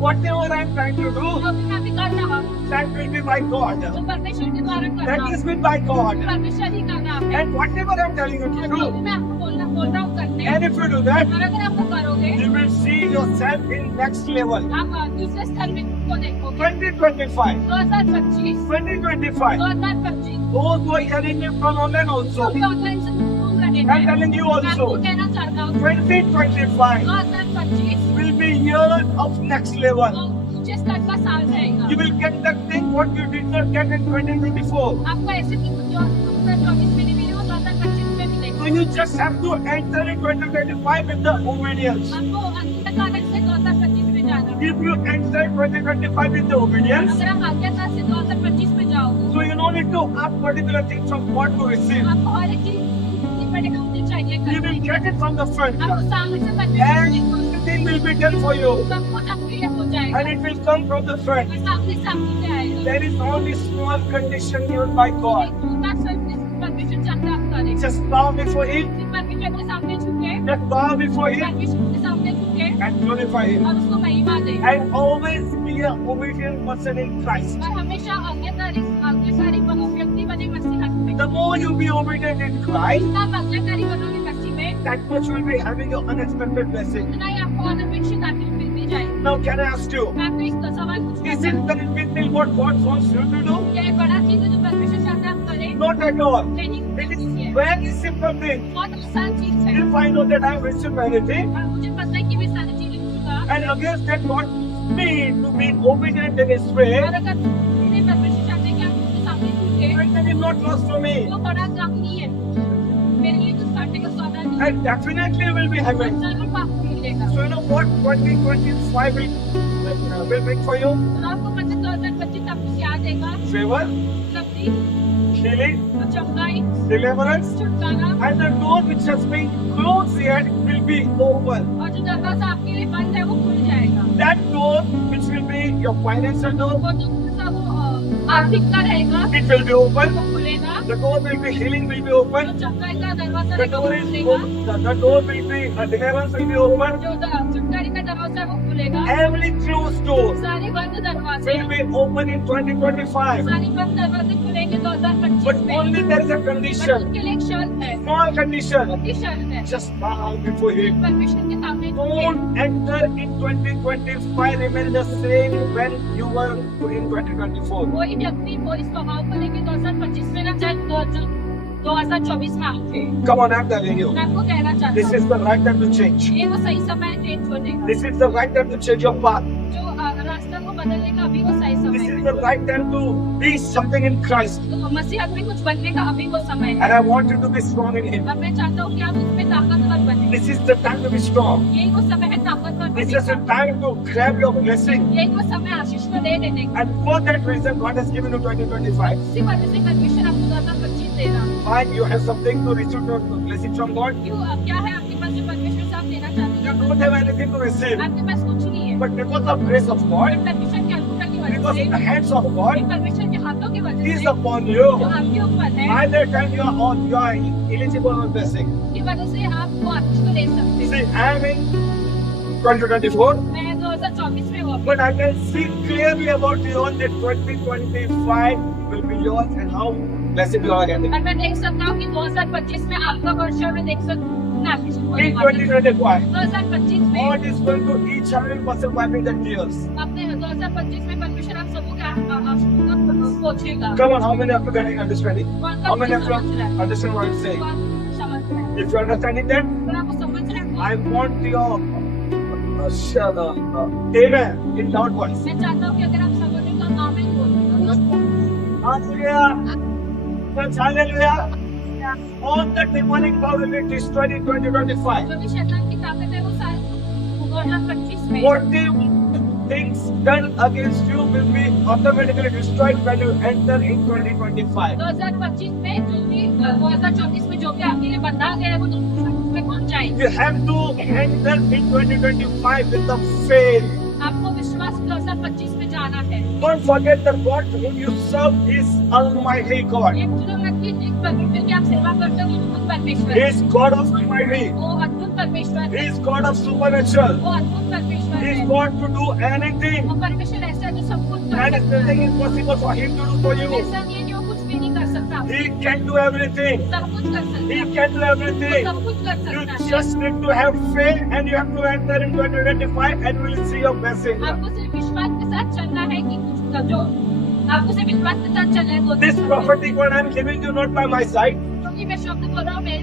whatever I'm trying to do, जो भी मैं अभी कर रहा हूँ that will be by God. जो परमेश्वर के द्वारा कर रहा That is हूँ with by God. परमेश्वर ही कर रहा है And whatever I'm telling you to जो do, भी मैं आपको बोल रहा हूँ करने and if you do that, और अगर आप वो करोगे you will see yourself in next level. आप दूसरे स्तर में को देखोगे 2025, 2025 2025. 2025 Those who are hearing me from online जो also, भी ऑनलाइन से सुन रहे I'm हैं telling you मैं आपको also, कहना चाहता हूँ 2025 2025 will be year of next level. ऊंचे स्तर का साल रहेगा You will get the thing what you did not get in 2024. आपको ऐसे भी कुछ जो 2024 में नहीं मिले वो 2025 में मिलेगा So you just have to enter in 2025 with the obedience. आपको अंतकाल से 2025 में जाना है If you enter 2025 with the obedience, अगर आप आज्ञा से 2025 में जाओगे so you don't need to ask particular things from God to receive. आपको हर एक चीज डिपेंड होनी चाहिए You करने will get it from the front. आपको सामने से And परमेश्वर everything will be done for you. सब कुछ आपके लिए हो जाएगा And it will come from the front. और सामने से आएगा There is only small condition given by God. छोटा सा परमेश्वर चाहता है आप करें Just bow before Him. परमेश्वर के सामने झुके Just bow before Him परमेश्वर के सामने झुके and glorify Him. और उसको महिमा दे And always be an obedient person in Christ. और हमेशा आज्ञाकारी बनो व्यक्ति बने मसीह में The more you be obedient in Christ, जितना आप आज्ञाकारी बनोगे मसीह में that much will be having your unexpected blessing. उतना ही आपको अनपेक्षित आशीष मिलती जाएगी Now, can I ask you, मैं आपको इस सवाल पूछना is it the big thing what God wants you to do? क्या ये बड़ा चीज है जो परमेश्वर चाहता है आप करें Not at all. Training It is है very simple thing. बहुत आसान चीज है If I know that I have received anything, और मुझे पता है कि मैं सारी चीजें लिखूंगा and against that God me to be obedient in His way, और अगर मेरे परमेश्वर चाहते हैं कि आप उसके सामने झुके then is not lost for me. तो बड़ा काम नहीं है मेरे लिए कुछ काटने का सौदा नहीं है And definitely will be having. जरूर आपको मिलेगा So you know what 2025 will bring for you? तो आपको पता 2025 आपको क्या देगा Favor, उपलब्धि healing, चौकाई deliverance, छुटकारा and the door which has been closed yet will be open. और जो दरवाजा आपके लिए बंद है वो खुल जाएगा That door which will be your financial door, वो जो दूसरा वो आर्थिक का रहेगा it will be open. वो खुलेगा The door will be healing will be जो open. चौकाई का दरवाजा The रहेगा वो door is खुलेगा the door will be deliverance will be open. जो छुटकारे का दरवाजा है वो खुलेगा Every closed door सारे बंद दरवाजे will be open in 2025. सारे बंद दरवाजे खुलेंगे 2025 But में only there is a but condition, उसके लिए एक शर्त है small condition. उसकी शर्त है Just bow before Him. परमेश्वर के सामने झुके। Don't enter in 2025. Remain the same when you were in 2024. कोई व्यक्ति कोई स्वभाव को लेके 2025 में ना चाहे 2024 में आके Come on, I'm telling you. मैं आपको कहना चाहता This is हूँ the right time to change. ये वो सही समय है चेंज होने का This is the right time to change your path. जो रास्ता को बदलने का अभी वो सही This समय is है the right time to be something in Christ. तो मसीहत में कुछ बनने का अभी वो समय And है I want you to be strong in Him. और मैं चाहता हूँ कि आप उसमें ताकतवर बने This is the time to be strong. यही वो समय है ताकतवर This बनने is the का time to grab your blessing. यही वो समय आशीष को दे देने का And for that reason, God has given you 2025. इसी वजह से परमेश्वर आपको 2025 दे रहा है Why you have something to receive your blessing from God? क्यों अब क्या है आपके पास जो परमेश्वर से आप देना चाहते You हैं don't have anything to receive. आपके पास कुछ नहीं है But because of grace of God, परमेश्वर के अनुग्रह की because वजह of the से hands of God, परमेश्वर के हाथों की वजह is से upon जो you. आपके ऊपर है By that time you are eligible for blessing. की वजह से आप वो आशीष को दे सकते See, हैं I am in 2024, मैं 2024 में हूँ but I can see clearly about you on that 2025 will be yours and how blessed you are getting. और मैं देख सकता हूँ कि 2025 में आपका वर्ष है मैं देख सकता हूँ आशीष को In 2025, 2025 में God is going to each and every person wiping the tears. अपने 2025 में परमेश्वर आप सबों के आशीष को पहुँचेगा Come on, how many of you getting understanding? कौन How कौन many of you समझ रहा है understand what I'm saying? कौन समझ रहा है If you're understanding that, अगर आपको समझ रहे हैं I want your amen in loud voice. मैं चाहता हूँ कि अगर आप समझ रहे हैं तो आमीन बोलो Hallelujah. Hallelujah. All the demonic power will be destroyed in 2025. जो भी शैतान की ताकत है वो सारे 2025 में What the things done against you will be automatically destroyed when you enter in 2025. 2025 में जो भी 2024 में जो भी आपके लिए बंधा गया है वो 2025 में पहुंच जाएगी You have to enter in 2025 with the faith. आपको विश्वास 2025 में जाना है। Don't forget the God whom you serve is Almighty God. ये भूलो मत कि जिस परमेश्वर की आप सेवा करते हो वो अद्भुत परमेश्वर He है। is God of Almighty. वो अद्भुत परमेश्वर He है। is God of supernatural. वो अद्भुत परमेश्वर He है। is God to do anything. वो परमेश्वर ऐसा है जो सब कुछ कर And सकता nothing है। is possible for Him to do for you. ऐसा नहीं है कि वो कुछ भी नहीं कर सकता। He can do everything. सब कुछ कर सकता He है। can do वो everything. सब कुछ कर You सकता है। just need to have faith and you have to enter in 2025 and we will see your blessing. आपको सिर्फ विश्वास के साथ चलना है कि कुछ कर जो आपको सिर्फ विश्वास के साथ चलना है। This prophetic word I am giving you not by my side, क्योंकि मैं शब्द बोल रहा हूँ मैं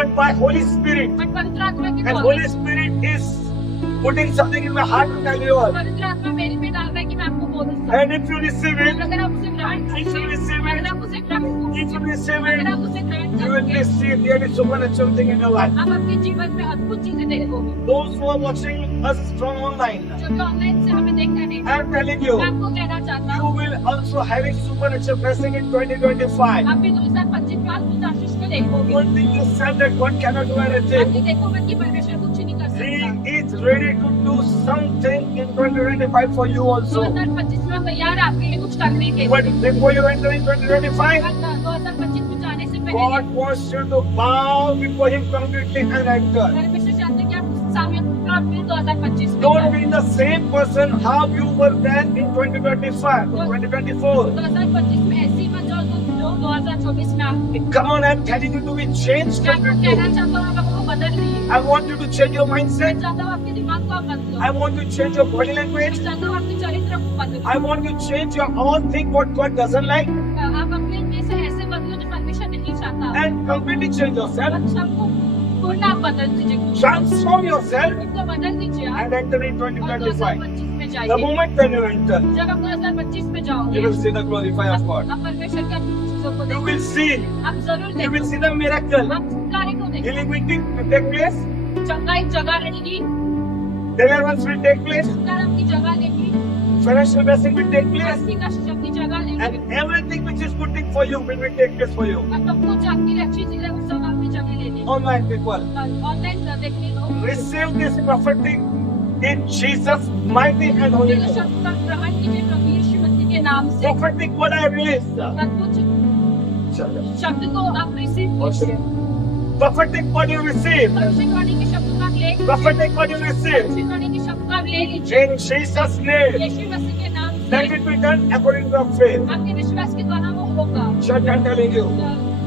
but by Holy Spirit. But पवित्र आत्मा की And बोल Holy Spirit is putting something in my heart to tell you all. पवित्र आत्मा मेरे पे डाल रहा है कि मैं आपको बोलूँ। And if you receive it, अगर आप उसे ग्रहण if you receive अगर it, आप उसे ग्रहण if you receive अगर it, आप उसे ग्रहण you will करोगे receive really supernatural thing in your life. आप अपने जीवन में अद्भुत चीजें देखोगे। Those who are watching us from online, जो कि ऑनलाइन से हमें देख रहे हैं I am telling मैं you, आपको कहना चाहता you हूँ will also having supernatural blessing in 2025. आप भी 2025 में अद्भुत आशीष को देखोगे। Don't think yourself that God cannot do anything. आप ये देखो मत कि परमेश्वर कुछ नहीं कर He सकता। is ready to do something in 2025 for you also. 2025 में तैयार है आपके लिए कुछ करने के But लिए। before you enter in 2025, 2025 में जाने से पहले God wants you to bow before Him completely and enter. परमेश्वर चाहते हैं कि आप उसके सामने झुको और फिर 2025 में Don't जाएं। be the same person how you were then in 2025 or 2024. 2025 में ऐसी मत जाओ जो 2024 में आप थे। Come on, I'm telling you to be changed मैं आपको कहना completely. चाहता हूँ आप आपको बदल रही है। I want you to change your मैं mindset. चाहता हूँ आपके दिमाग को आप बदलो। I want you to change your body मैं language. चाहता हूँ आपके चरित्र को बदलो। I want you to change your own thing what God doesn't like आप अपने में से ऐसे बदलो जो परमेश्वर नहीं चाहता। and completely change yourself. और सबको पूर्ण आप बदल दीजिए। Transform yourself उसको बदल दीजिए आप and enter in और 2025. 2025 में The जाइए। moment when you enter, जब आप 2025 में you जाओगे will see the glorify of God. आप परमेश्वर की अद्भुत चीजों को You देखोगे। will see, आप जरूर you will देखोगे। see the miracle. आप कार्य को देखोगे। Healing will take place. चंगाई जगह रहेगी। Deliverance will take place. उपकार अपनी जगह लेगी। Financial blessing will take place. आस्तिक आशीष अपनी जगह लेगी। And everything which is good thing for you will take place for you. और सब कुछ आपके लिए अच्छी चीजें वो सब अपनी जगह ले लेगी। Online people, ऑनलाइन देखने लो। receive this prophetic in Jesus' mighty and holy ये name. शब्द का ग्रहण कीजिए प्रभु यीशु मसीह के नाम से। Prophetic word I release. अद्भुत शब्द को आप रिसीव कीजिए। Prophetic word you receive. भविष्यवाणी के शब्द का आप ले लीजिए। Prophetic word you receive. भविष्यवाणी के शब्द का आप ले लीजिए। In Jesus' name. यीशु मसीह के नाम Let से it be done according to your faith. आपके विश्वास के द्वारा वो होगा। Church, I'm telling you.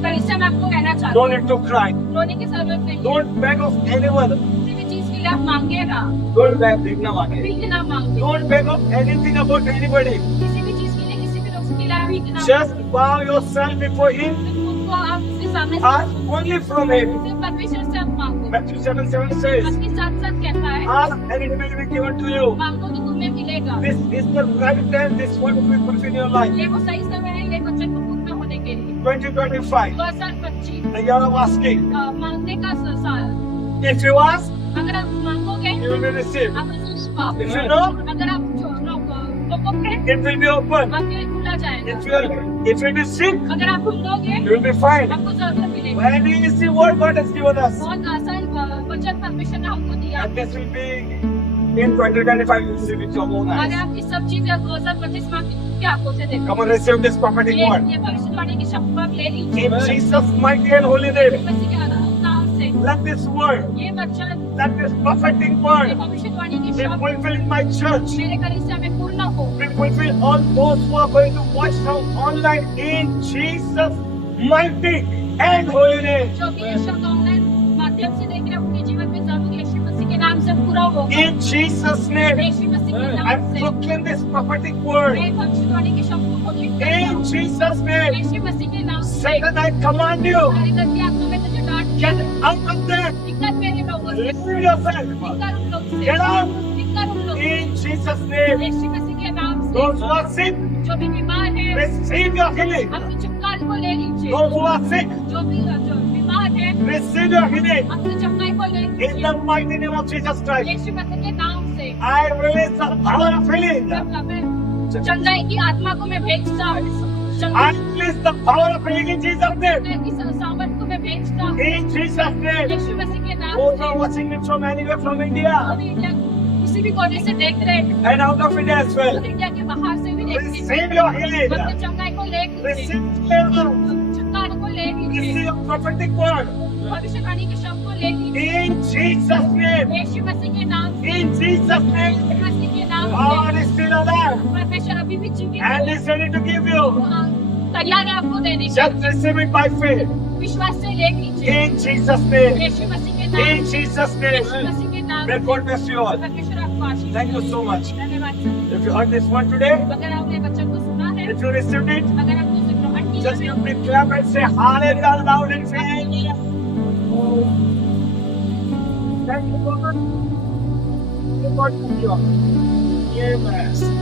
कलीसिया मैं आपको कहना चाहता Don't हूँ need to cry. रोने की जरूरत नहीं है। Don't beg of anyone. किसी भी चीज के लिए आप मांगे ना Don't beg, भीख ना मांगे. भीख ना मांगे। Don't beg of anything about anybody. किसी भी चीज के लिए किसी भी लोग के लिए आप भीख ना Just bow yourself before Him. मांगे। उनको आप उसके सामने Ask only from Him. सिर्फ परमेश्वर से आप मांगो। Matthew 7:7 says, उसके साथ साथ कहता है ask and it will be given to you. मांगो तो तुम्हें मिलेगा। This is the right time this word will be fulfilled in your life. ये वो सही समय है ये वचन को पूर्ण होने के लिए। 2025. 2025 The year of asking. मांगने का साल। If you ask, अगर आप मांगोगे you will be received. आप उसे पाओगे। If you know, अगर आप रोकोगे it will be open. आपके लिए खुला जाएगा। If you be sick, अगर आप ढूंढोगे you will be fine. आपको जरूर मिलेगा। When we receive what God has given us, बहुत आसान वचन परमेश्वर ने हमको दिया। and this will be in 2025, you will receive with your own और eyes. आपकी सब चीजें 2025 में आपकी आंखों से देखो। Come on, receive this prophetic word. ये भविष्यवाणी की शब्द को आप ले लीजिए। In Jesus' mighty and holy name, मसीह के अद्भुत नाम से let this word, ये वचन let this prophetic ये word भविष्यवाणी की be शब्द fulfilled in my church. मेरे कलीसिया में पूर्ण हो। We fulfill all those who are going to watch now online in Jesus' mighty and holy name. जो भी ये शब्द ऑनलाइन माध्यम से देख रहे हैं उनके जीवन में जरूर यीशु मसीह के नाम से पूरा होगा। In Jesus' name, यीशु मसीह के I नाम से proclaim this prophetic word. मैं भविष्यवाणी के शब्द को लिखता In हूँ। Jesus' name, यीशु मसीह के नाम से Satan, I command you, सारी गंदी आत्मा में तुझे डांट get out of there. दिक्कत मेरे लोगों से Remove yourself. दिक्कत उन लोग से Get out. दिक्कत उन लोग से In Jesus' name, यीशु मसीह के नाम से those who are sick, जो भी बीमार है receive your healing. अपने चमकाई को ले लीजिए। Those who are sick, जो बीमार है receive your healing. अपने चमकाई को ले In लीजिए। the mighty name of Jesus Christ, यीशु मसीह के नाम से I release the power of healing. चंगाई की आत्मा को मैं भेजता हूँ। I चंगाई release the power of healing in Jesus' name. की सामर्थ को मैं भेजता हूँ। In Jesus' name. यीशु मसीह के नाम Those who से are watching me from anywhere from India, अभी इंडिया किसी भी कोने से देख रहे हैं and out of India as well. और इंडिया के बाहर से भी देख रहे हैं। Receive your healing. अपने चंगाई को ले लीजिए, Receive deliverance. चंगाई को ले लीजिए, Receive your prophetic word. भविष्यवाणी के शब्द को ले लीजिए। In Jesus' name. यीशु मसीह के नाम से, In Jesus' name. यीशु मसीह के नाम God से is still alive परमेश्वर अभी भी जीवित and है, is ready to give you. तैयार है आपको देने के। Just receive it by faith. विश्वास से ले लीजिए, In Jesus' name. यीशु मसीह के नाम In से, Jesus' यीशु name. मसीह के नाम May से। God bless you all. परमेश्वर आपको आशीष Thank you they. so much. धन्यवाद sir. If you heard this word today, अगर आपने वचन को सुना है, if you received it, अगर आपने उसे ग्रहण किया just है, give me clap and say hallelujah loud and say thank you, God. May God bless you all. Amen.